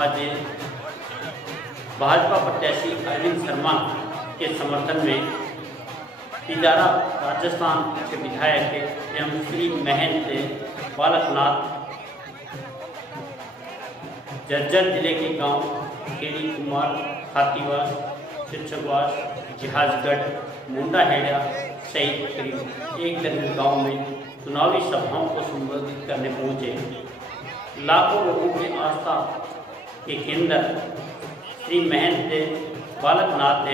आज भाजपा प्रत्याशी अरविंद शर्मा के समर्थन में तिजारा राजस्थान के विधायक एवं श्री महंत बालकनाथ जज्जर जिले के गांव खेड़ी कुमार खातीवास शिक्षकवास जहाजगढ़ मुंडाहेड़ा सहित करीब 1 दर्जन गाँव में चुनावी सभाओं को संबोधित करने पहुंचे। लाखों लोगों की आस्था के केंद्र श्री महंत बालकनाथ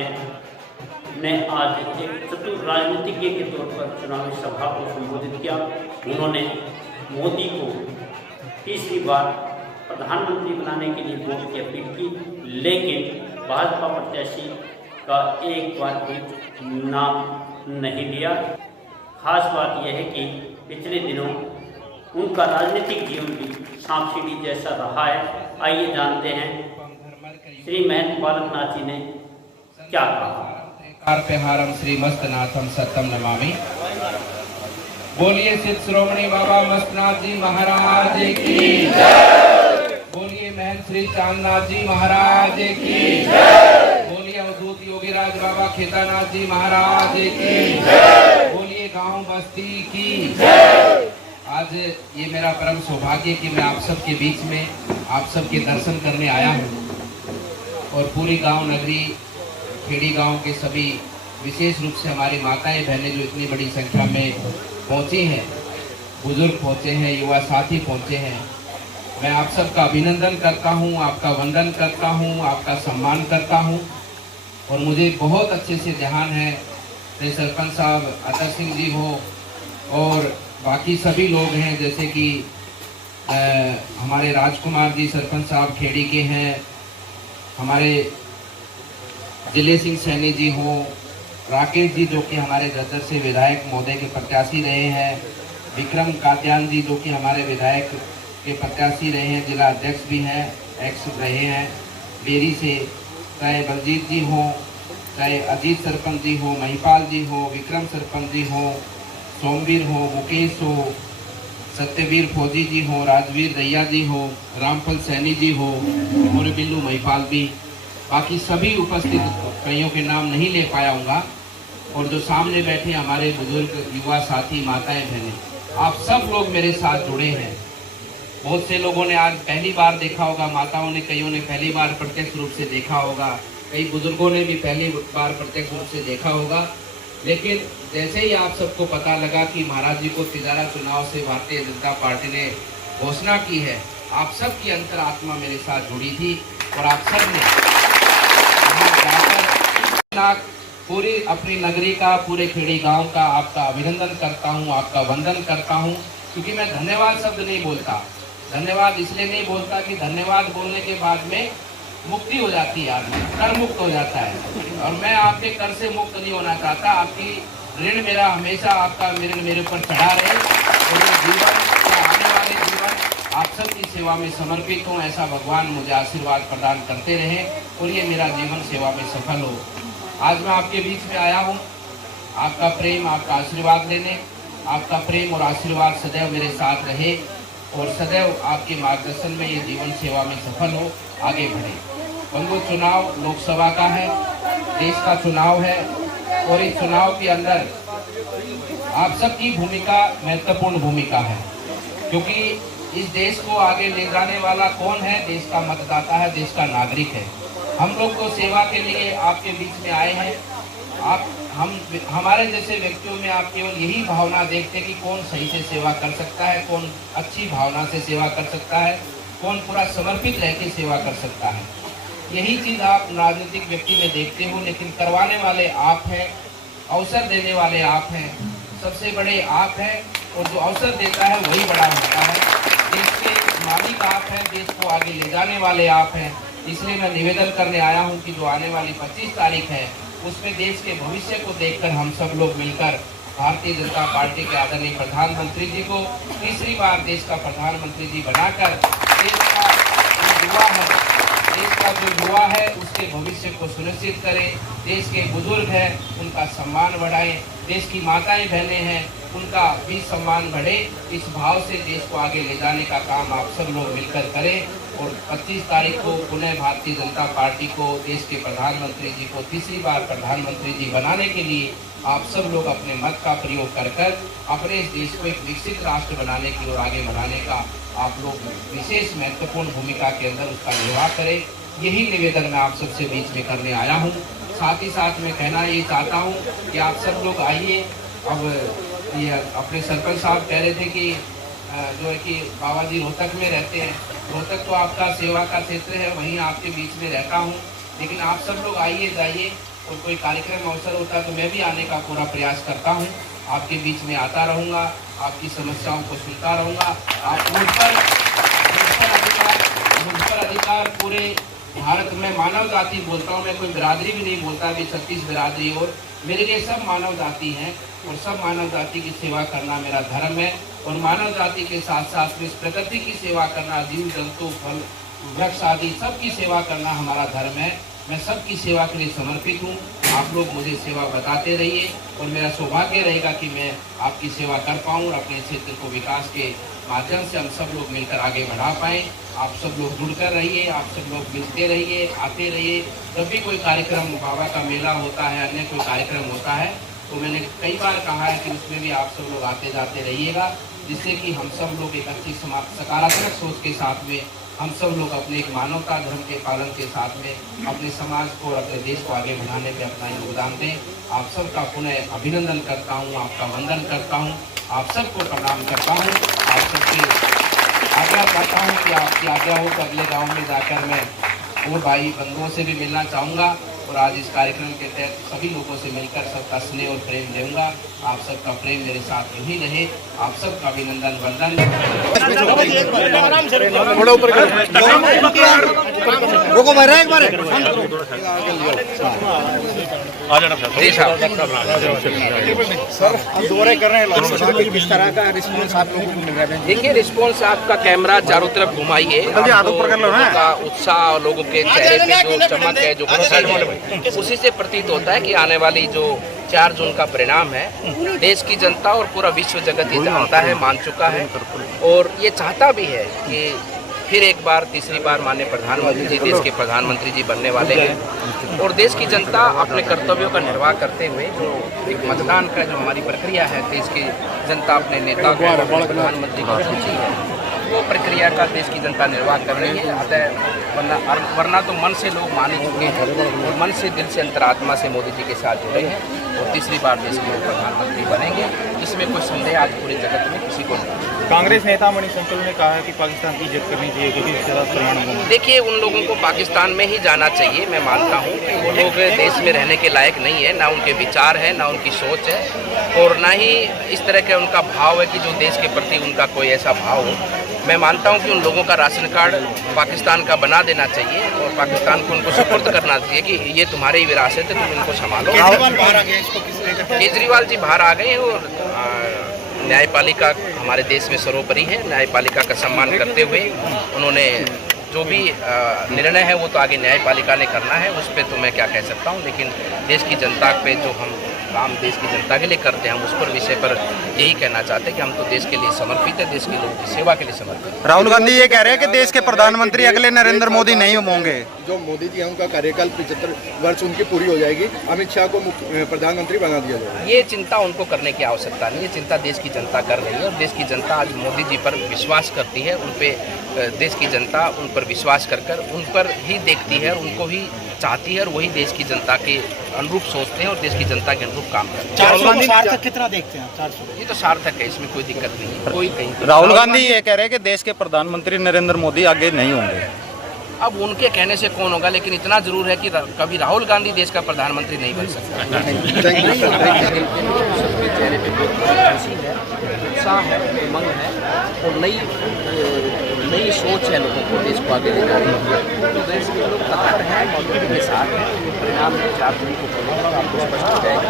ने आज एक चतुर राजनीतिज्ञ के तौर पर चुनावी सभा को संबोधित किया। उन्होंने मोदी को तीसरी बार प्रधानमंत्री बनाने के लिए वोट की अपील की, लेकिन भाजपा प्रत्याशी का एक बार भी नाम नहीं लिया। खास बात यह है कि पिछले दिनों उनका राजनीतिक जीवन भी सांप सीढ़ी जैसा रहा है। आइए जानते हैं श्री महंत बालकनाथ जी ने क्या कहा। कारपेहारम श्री मस्तनाथम सत्यम नमामि। बोलिए सिद्ध श्रोमणी बाबा मस्तनाथ जी महाराज की जय। बोलिए महंत श्री चांदनाथ जी महाराज की जय। बोलिए अवधूत योगीराज बाबा खेतानाथ जी महाराज की जय। बोलिए गांव बस्ती की जय। आज ये मेरा परम सौभाग्य कि मैं आप सबके बीच में आप सबके दर्शन करने आया हूँ और पूरी गांव नगरी खेड़ी गांव के सभी, विशेष रूप से हमारी माताएं बहनें जो इतनी बड़ी संख्या में पहुंची हैं, बुजुर्ग पहुंचे हैं, युवा साथी पहुंचे हैं, मैं आप सबका अभिनंदन करता हूं, आपका वंदन करता हूं, आपका सम्मान करता हूं। और मुझे बहुत अच्छे से ध्यान है मेरे सरपंच साहब अतर सिंह जी हो और बाकी सभी लोग हैं, जैसे कि हमारे राजकुमार जी सरपंच साहब खेड़ी के हैं, हमारे जिले सिंह सैनी जी हो, राकेश जी जो कि हमारे जज्जर से विधायक महोदय के प्रत्याशी रहे हैं, विक्रम कात्यान जी जो कि हमारे विधायक के प्रत्याशी रहे हैं, जिला अध्यक्ष भी हैं, एक्स रहे हैं बेरी से, चाहे बलजीत जी हो, चाहे अजीत सरपंच जी हो, महिपाल जी हो, विक्रम सरपंच जी हो, सोमवीर हो, मुकेश हो, सत्यवीर फौजी जी हो, राजवीर दैया जी हो, रामफल सैनी जी हो और बिल्लू महिपाल भी, बाकी सभी उपस्थित, कईयों के नाम नहीं ले पायाऊंगा। और जो सामने बैठे हमारे बुजुर्ग, युवा साथी, माताएं बहनें, आप सब लोग मेरे साथ जुड़े हैं। बहुत से लोगों ने आज पहली बार देखा होगा, माताओं ने, कईयों ने पहली बार प्रत्यक्ष रूप से देखा होगा, कई बुजुर्गों ने भी पहली बार प्रत्यक्ष रूप से देखा होगा। लेकिन जैसे ही आप सबको पता लगा कि महाराज जी को तिजारा चुनाव से भारतीय जनता पार्टी ने घोषणा की है, आप सबकी अंतरात्मा मेरे साथ जुड़ी थी और आप सब ने पूरी अपनी नगरी का, पूरे खेड़ी गांव का आपका अभिनंदन करता हूं, आपका वंदन करता हूं। क्योंकि मैं धन्यवाद शब्द नहीं बोलता, धन्यवाद इसलिए नहीं बोलता कि धन्यवाद बोलने के बाद में मुक्ति हो जाती है, आदमी कर मुक्त हो जाता है, और मैं आपके कर से मुक्त नहीं होना चाहता। आपकी ऋण मेरा हमेशा आपका मेरे ऊपर चढ़ा रहे और ये जीवन, आने वाले जीवन आप सबकी सेवा में समर्पित हूँ, ऐसा भगवान मुझे आशीर्वाद प्रदान करते रहे और ये मेरा जीवन सेवा में सफल हो। आज मैं आपके बीच में आया हूँ आपका प्रेम, आपका आशीर्वाद लेने। आपका प्रेम और आशीर्वाद सदैव मेरे साथ रहे और सदैव आपके मार्गदर्शन में ये जीवन सेवा में सफल हो, आगे बढ़े। बंधु, चुनाव लोकसभा का है, देश का चुनाव है और इस चुनाव के अंदर आप सबकी भूमिका महत्वपूर्ण भूमिका है, क्योंकि इस देश को आगे ले जाने वाला कौन है? देश का मतदाता है, देश का नागरिक है। हम लोग तो सेवा के लिए आपके बीच में आए हैं। हमारे जैसे व्यक्तियों में आप केवल यही भावना देखते कि कौन सही से सेवा कर सकता है, कौन अच्छी भावना से सेवा कर सकता है, कौन पूरा समर्पित रह के सेवा कर सकता है। यही चीज़ आप राजनीतिक व्यक्ति में देखते हो, लेकिन करवाने वाले आप हैं, अवसर देने वाले आप हैं, सबसे बड़े आप हैं और जो अवसर देता है वही बड़ा होता है। देश के मालिक आप हैं, देश को आगे ले जाने वाले आप हैं। इसलिए मैं निवेदन करने आया हूं कि जो आने वाली 25 तारीख है उसमें देश के भविष्य को देखकर हम सब लोग मिलकर भारतीय जनता पार्टी के आदरणीय प्रधानमंत्री जी को तीसरी बार देश का प्रधानमंत्री जी बनाकर देश का जो युवा है उसके भविष्य को सुनिश्चित करें। देश के बुजुर्ग हैं उनका सम्मान बढ़ाएं, देश की माताएं बहनें हैं उनका भी सम्मान बढ़े। इस भाव से देश को आगे ले जाने का काम आप सब लोग मिलकर करें और 25 तारीख को पुनः भारतीय जनता पार्टी को, देश के प्रधानमंत्री जी को तीसरी बार प्रधानमंत्री जी बनाने के लिए आप सब लोग अपने मत का प्रयोग कर अपने इस देश को एक विकसित राष्ट्र बनाने की ओर आगे बढ़ाने का आप लोग विशेष महत्वपूर्ण भूमिका के अंदर उसका निर्वाह करें। यही निवेदन मैं आप सबसे बीच में करने आया हूँ। साथ ही साथ मैं कहना ये चाहता हूँ कि आप सब लोग आइए। अब ये अपने सरपंच साहब कह रहे थे कि जो है कि बाबा जी रोहतक में रहते हैं। रोहतक तो आपका सेवा का क्षेत्र है, वहीं आपके बीच में रहता हूँ, लेकिन आप सब लोग आइए जाइए और कोई कार्यक्रम अवसर होता है तो मैं भी आने का पूरा प्रयास करता हूँ। आपके बीच में आता रहूँगा, आपकी समस्याओं को सुनता रहूँगा। आप मुझ पर अधिकार पूरे भारत में मानव जाति बोलता हूँ, मैं कोई बिरादरी भी नहीं बोलता, अभी 36 बिरादरी और मेरे लिए सब मानव जाति हैं और सब मानव जाति की सेवा करना मेरा धर्म है। और मानव जाति के साथ साथ में इस प्रकृति की सेवा करना, जीव जंतु फल वृक्ष आदि सबकी सेवा करना हमारा धर्म है। मैं सबकी सेवा के लिए समर्पित हूँ। आप लोग मुझे सेवा बताते रहिए और मेरा सौभाग्य रहेगा कि मैं आपकी सेवा कर पाऊँ और अपने क्षेत्र को विकास के माध्यम से हम सब लोग मिलकर आगे बढ़ा पाएँ। आप सब लोग जुड़कर रहिए, आप सब लोग मिलते रहिए, आते रहिए। जब भी कोई कार्यक्रम बाबा का मेला होता है, अन्य कोई कार्यक्रम होता है, तो मैंने कई बार कहा है कि उसमें भी आप सब लोग आते जाते रहिएगा, जिससे कि हम सब लोग एक अच्छी सकारात्मक सोच के साथ में हम सब लोग अपने एक मानवता धर्म के पालन के साथ में अपने समाज को और अपने देश को आगे बढ़ाने में अपना योगदान दें। आप सबका पुनः अभिनंदन करता हूँ, आपका वंदन करता हूँ, आप सबको प्रणाम करता हूँ। आप सबसे आज्ञा चाहता हूँ कि आपकी आज्ञा हो तो अगले गाँव में जाकर मैं और भाई बंधुओं से भी मिलना चाहूँगा और आज इस कार्यक्रम के तहत सभी लोगों से मिलकर सबका स्नेह और प्रेम देऊँगा। आप सबका प्रेम मेरे साथ यूं ही रहे। आप सबका अभिनंदन वंदन। थोड़ा ऊपर रोको भाई, एक बार आ जाना सर। हम दोबारा कर रहे हैं, किस तरह का रिस्पॉन्स आप लोगों को मिल रहा है? देखिए, रिस्पॉन्स आपका कैमरा चारों तरफ घुमाइए, का उत्साह, लोगों के चेहरे पे जो चमक है, जो उसी से प्रतीत होता है कि आने वाली जो 4 जून का परिणाम है, देश की जनता और पूरा विश्व जगत ही जानता है, मान चुका है और ये चाहता भी है कि फिर एक बार, तीसरी बार माननीय प्रधानमंत्री जी देश के प्रधानमंत्री जी बनने वाले हैं। और देश की जनता अपने कर्तव्यों का निर्वाह करते हुए जो एक मतदान का जो हमारी प्रक्रिया है, देश की जनता अपने नेता को प्रधानमंत्री को चुनती है, वो प्रक्रिया का देश की जनता निर्वाह कर रही है। अतः वरना तो मन से लोग मान चुके हैं और मन से, दिल से, अंतरात्मा से मोदी जी के साथ जुड़े हैं और तीसरी बार देश के प्रधानमंत्री बनेंगे। इसमें कोई संदेह आज पूरे जगत में किसी को नहीं। कांग्रेस नेता मणि शंकर ने कहा है कि पाकिस्तान की इज्जत करनी चाहिए क्योंकि इसके साथ परमाणु। देखिए, उन लोगों को पाकिस्तान में ही जाना चाहिए। मैं मानता हूँ कि वो लोग देश में रहने के लायक नहीं है, ना उनके विचार है, ना उनकी सोच है और ना ही इस तरह का उनका भाव है कि जो देश के प्रति उनका कोई ऐसा भाव हो। मैं मानता हूं कि उन लोगों का राशन कार्ड पाकिस्तान का बना देना चाहिए और पाकिस्तान को उनको सुपुर्द करना चाहिए कि ये तुम्हारी ही विरासत है, तुम इनको संभालो। केजरीवाल जी बाहर आ गए हैं और न्यायपालिका हमारे देश में सर्वोपरि है। न्यायपालिका का सम्मान करते हुए उन्होंने जो भी निर्णय है वो तो आगे न्यायपालिका ने करना है, उस पर तो मैं क्या कह सकता हूँ। लेकिन देश की जनता पे जो हम काम देश की जनता के लिए करते हैं, हम उस पर विषय पर यही कहना चाहते हैं कि हम तो देश के लिए समर्पित है, देश के लोगों की सेवा के लिए समर्पित है। राहुल गांधी ये कह रहे हैं कि देश के प्रधानमंत्री अगले नरेंद्र मोदी नहीं होंगे। जो मोदी जी हैं उनका कार्यकाल 75 वर्ष उनकी पूरी हो जाएगी, अमित शाह को प्रधानमंत्री बना दिया जाएगा। ये चिंता उनको करने की आवश्यकता नहीं है, चिंता देश की जनता कर रही है और देश की जनता आज मोदी जी पर विश्वास करती है। उन पर देश की जनता उन पर विश्वास कर उन पर ही देखती है और उनको ही चाहती है और वही देश की जनता के अनुरूप सोचते हैं और देश की जनता के अनुरूप काम करते हैं। 400 सार्थक कितना देखते हैं? 400 ये तो सार्थक है, इसमें कोई दिक्कत नहीं है। कोई कहीं राहुल गांधी ये कह रहे हैं कि देश के प्रधानमंत्री नरेंद्र मोदी आगे नहीं होंगे। अब उनके कहने से कौन होगा, लेकिन इतना जरूर है कि कभी राहुल गांधी देश का प्रधानमंत्री नहीं बन सकता। सबके चेहरे पे खुशी है, उत्साह है, उमंग है और नई सोच है लोगों को देश को आगे ले जाने की। तो देश के लोग तत्पर हैं, मोदी के साथ हैं। परिणाम 4 जून को आपको स्पष्ट हो जाएगा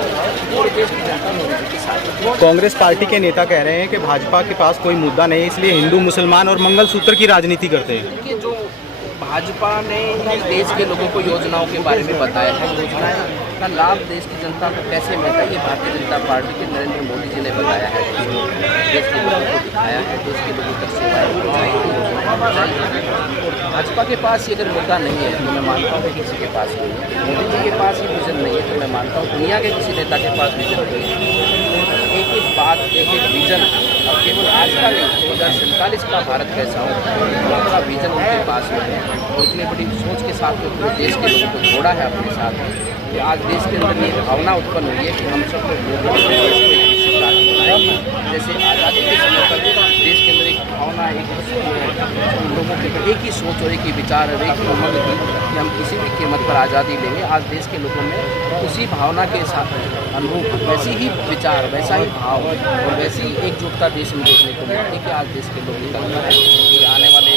और देश की जनता मोदी जी के साथ है। कांग्रेस पार्टी के नेता कह रहे हैं कि भाजपा के पास कोई मुद्दा नहीं है, इसलिए हिंदू मुसलमान और मंगलसूत्र की राजनीति करते हैं। कि जो भाजपा ने देश के लोगों को योजनाओं के बारे में बताया है। योजनाएं का लाभ देश की जनता को कैसे मिलता है, ये भारतीय जनता पार्टी के नरेंद्र मोदी जी ने बताया है। देश के लोगों को दिखाया है, देश के लोगों तक सेवाएं पहुँचाई। भाजपा के पास ये अगर मुद्दा नहीं है तो मैं मानता हूँ कि किसी के पास नहीं है। मोदी जी के पास ये विजन नहीं है तो मैं मानता हूँ दुनिया के किसी नेता के पास विजन नहीं है। एक एक बात, एक एक विजन, और केवल आज का नहीं, 2047 का भारत कैसा हो, बहुत बड़ा विजन उनके पास में है। और इतनी बड़ी सोच के साथ में पूरे देश के लोगों को जोड़ा है अपने साथ में कि आज देश के अंदर ये भावना उत्पन्न हुई है कि हम सब लोग देश को एक विकसित राष्ट्र बनाएंगे। जैसे आज़ादी के समय पर देश के अंदर एक भावना, एक लोगों के एक ही सोच और एक ही विचार और एक ही उम्मीद थी कि हम किसी भी कीमत पर आज़ादी लेंगे। आज देश के लोगों में उसी भावना के साथ अनुरूप वैसी ही विचार, वैसा ही भाव और वैसी ही एकजुटता देश में देखने को मिलती है कि आज देश के लोग निकल रहे हैं कि आने वाले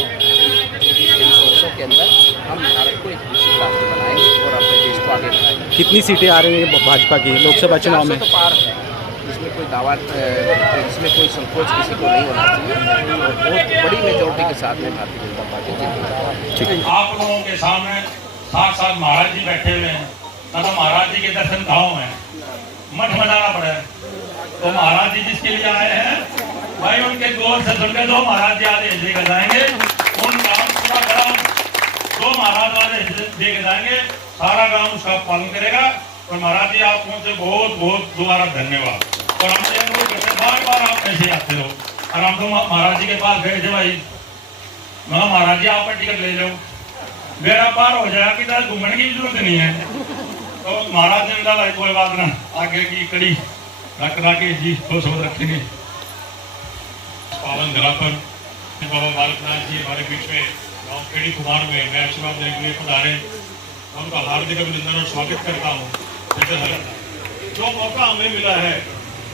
20 वर्षों के अंदर हम भारत को एक विकसित राष्ट्र बनाएंगे और अपने देश को आगे बढ़ाएंगे। कितनी सीटें आ रही हैं भाजपा की लोकसभा चुनाव में? 400 तो पार है, इसमें कोई दावा, इसमें कोई संकोच किसी को नहीं होना चाहिए और बहुत बड़ी मेजोरिटी के साथ में भारतीय जनता पार्टी जीतेगी। आप लोगों के सामने साथ महाराज जी बैठे हुए हैं, तो महाराज जी के दर्शन गाँव में मठ बनाना पड़े। तो महाराज जी जिसके लिए आए हैं भाई, उनके गोर से सुनकर दो महाराज जी आदेश देकर जाएंगे, उन गाँव पूरा गाँव दो महाराज आदेश देकर जाएंगे, सारा गाँव उसका पालन करेगा। और महाराज जी आपको से बहुत बहुत दोबारा धन्यवाद। और हमसे अनुरोध करते बार बार आप ऐसे आते हो। और हम तो महाराज जी के पास गए थे भाई, मैं महाराज जी आप पर टिकट ले लो, मेरा पार हो जाएगा कि इधर घूमने की जरूरत नहीं है। तो महाराज ने बोला भाई कोई बात ना, आगे की कड़ी राकेश जी तो समझ रखेंगे। पावन धरा पर बाबा बालकनाथ जी हमारे बीच में गाँव खेड़ी कुमार में मैं आशीर्वाद देने के लिए पधारे, उनका हार्दिक अभिनंदन और स्वागत करता हूँ। जो मौका हमें मिला है,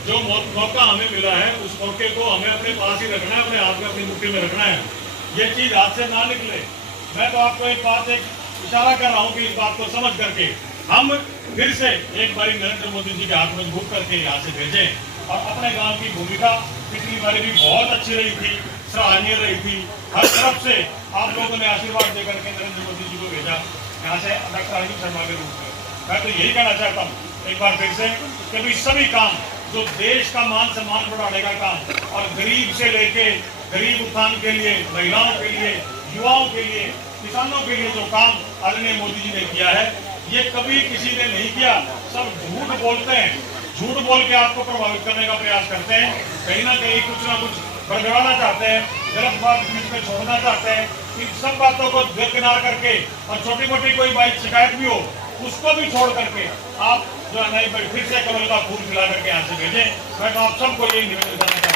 जो मौका हमें मिला है, उस मौके को हमें अपने पास ही रखना है, अपने हाथ में, अपनी मुट्ठी में रखना है। ये चीज हाथ से ना निकले। मैं तो आपको एक बात, एक इशारा कर रहा हूँ कि इस बात को समझ करके हम फिर से एक बार नरेंद्र मोदी जी के हाथ में बुक करके यहाँ से भेजें। और अपने गांव की भूमिका पिछली बारी भी बहुत अच्छी रही थी, सराहनीय रही थी। हर तरफ से आप लोगों ने आशीर्वाद देकर के नरेंद्र मोदी जी को भेजा यहाँ से डॉक्टर अरविंद शर्मा के रूप में। मैं तो यही कहना चाहता हूँ एक बार फिर से कि भाई सभी काम जो देश का मान सम्मान बढ़ाने का काम और गरीब से लेके गरीब उत्थान के लिए, महिलाओं के लिए, युवाओं के लिए, किसानों के लिए जो काम आदरणीय मोदी जी ने किया है, ये कभी किसी ने नहीं किया। सब झूठ बोलते हैं, झूठ बोल के आपको प्रभावित करने का प्रयास करते हैं, कहीं ना कुछ बरगड़ाना चाहते हैं, गलत बात बीच में छोड़ना चाहते हैं। इन सब बातों को दरकिनार करके और छोटी मोटी कोई बात शिकायत भी हो उसको भी छोड़ करके आप जो है नहीं फिर से कमल का फूल खिला करके यहाँ से भेजें। मैं तो आप सबको यही निवेदन करना चाहता हूँ।